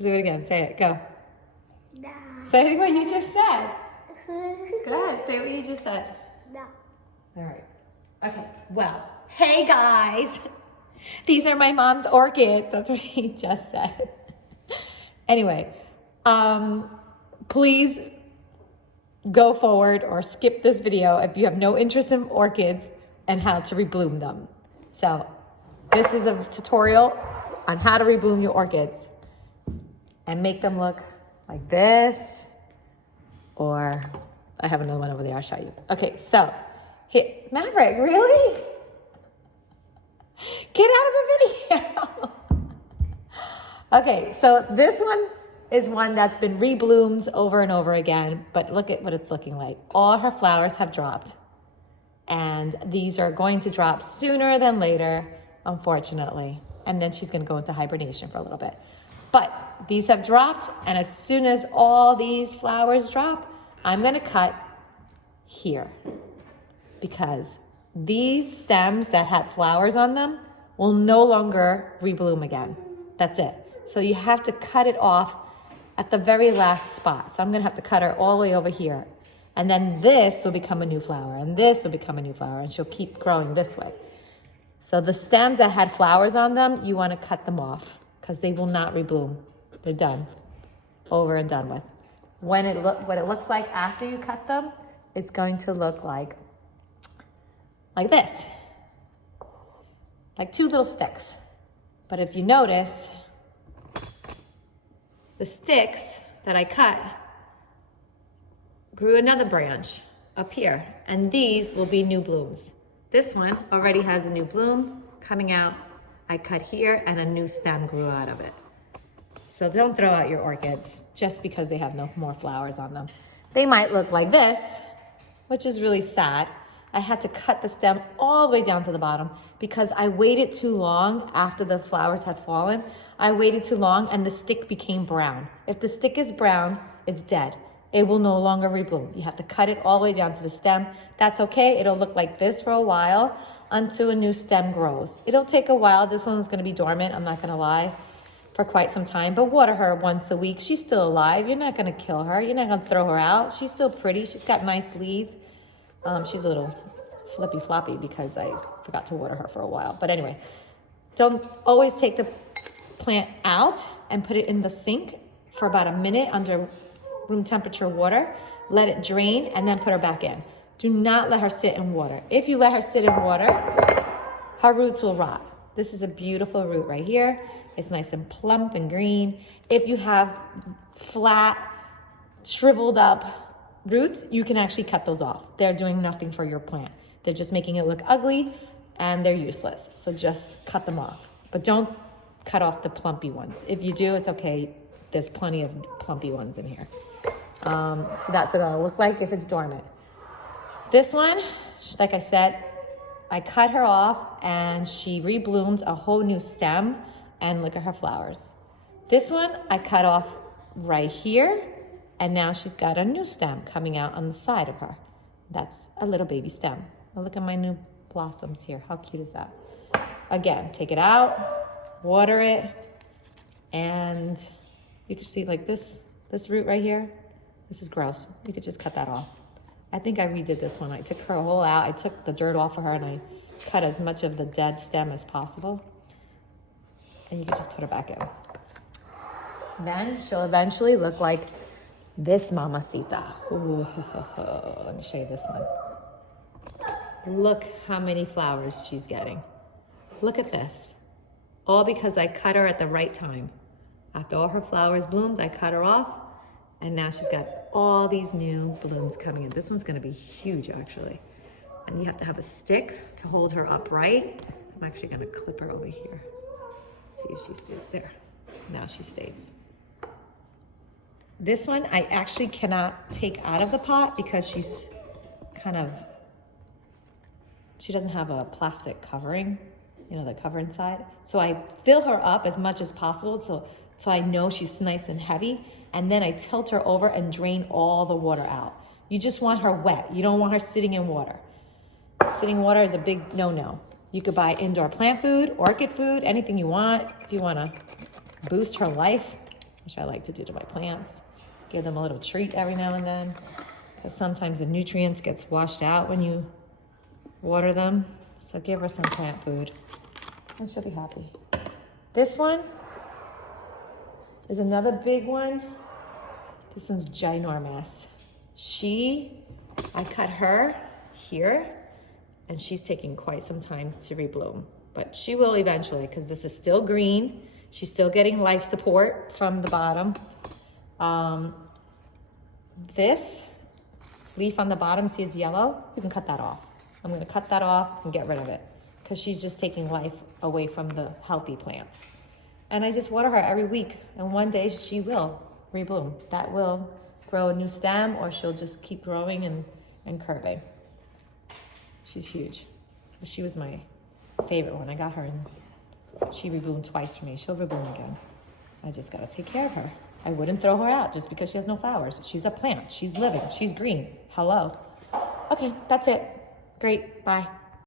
Just do it again. Say it. Go. No. Say what you just said. Go ahead. Say what you just said. No. All right. Okay. Well, hey guys. These are my mom's orchids. That's what he just said. Anyway, please go forward or skip this video if you have no interest in orchids and how to rebloom them. So this is a tutorial on how to rebloom your orchids and make them look like this, or I have another one over there, I'll show you. Okay, so hit Maverick, really? Get out of the video. Okay, so this one is one that's been rebloomed over and over again, but look at what it's looking like. All her flowers have dropped, and these are going to drop sooner than later, unfortunately. And then she's gonna go into hibernation for a little bit. But these have dropped, and as soon as all these flowers drop, I'm gonna cut here, because these stems that had flowers on them will no longer rebloom again. That's it. So you have to cut it off at the very last spot. So I'm gonna have to cut her all the way over here. And then this will become a new flower, and this will become a new flower, and she'll keep growing this way. So the stems that had flowers on them, you wanna cut them off because they will not rebloom. They're done, over and done with. What it looks like after you cut them, it's going to look like this, like two little sticks. But if you notice, the sticks that I cut grew another branch up here, and these will be new blooms. This one already has a new bloom coming out. I cut here and a new stem grew out of it. So don't throw out your orchids just because they have no more flowers on them. They might look like this, which is really sad. I had to cut the stem all the way down to the bottom because I waited too long after the flowers had fallen. I waited too long and the stick became brown. If the stick is brown, it's dead. It will no longer rebloom. You have to cut it all the way down to the stem. That's okay. It'll look like this for a while until a new stem grows. It'll take a while. This one's gonna be dormant, I'm not gonna lie, for quite some time, but water her once a week. She's still alive. You're not gonna kill her. You're not gonna throw her out. She's still pretty. She's got nice leaves. She's a little flippy floppy because I forgot to water her for a while. But anyway, don't always take the plant out and put it in the sink for about a minute under room temperature water. Let it drain and then put her back in. Do not let her sit in water. If you let her sit in water, her roots will rot. This is a beautiful root right here. It's nice and plump and green. If you have flat, shriveled up roots, you can actually cut those off. They're doing nothing for your plant. They're just making it look ugly and they're useless. So just cut them off. But don't cut off the plumpy ones. If you do, it's okay. There's plenty of plumpy ones in here. So that's what it'll look like if it's dormant. This one, like I said, I cut her off and she rebloomed a whole new stem, and look at her flowers. This one I cut off right here, and now she's got a new stem coming out on the side of her. That's a little baby stem. Now look at my new blossoms here. How cute is that? Again, take it out, water it, and you can see like this root right here. This is gross. You could just cut that off. I think I redid this one. I took her whole out. I took the dirt off of her and I cut as much of the dead stem as possible. And you can just put her back in. Then she'll eventually look like this mamacita. Ooh, let me show you this one. Look how many flowers she's getting. Look at this. All because I cut her at the right time. After all her flowers bloomed, I cut her off, and now she's got all these new blooms coming in. This one's gonna be huge, actually. And you have to have a stick to hold her upright. I'm actually gonna clip her over here. See if she stays there. Now she stays. This one I actually cannot take out of the pot because she's she doesn't have a plastic covering, you know, the cover inside. So I fill her up as much as possible so I know she's nice and heavy, and then I tilt her over and drain all the water out. You just want her wet. You don't want her sitting in water. Sitting in water is a big no-no. You could buy indoor plant food, orchid food, anything you want. If you want to boost her life, which I like to do to my plants. Give them a little treat every now and then, because sometimes the nutrients gets washed out when you water them. So give her some plant food and she'll be happy. This one is another big one. This one's ginormous. I cut her here, and she's taking quite some time to rebloom, but she will eventually, because this is still green. She's still getting life support from the bottom. This leaf on the bottom, see it's yellow? You can cut that off. I'm gonna cut that off and get rid of it, because she's just taking life away from the healthy plants. And I just water her every week, and one day she will rebloom. That will grow a new stem, or she'll just keep growing and curving. She's huge. She was my favorite one. I got her and she rebloomed twice for me. She'll rebloom again. I just gotta take care of her. I wouldn't throw her out just because she has no flowers. She's a plant, she's living, she's green. Hello. Okay, that's it. Great, bye.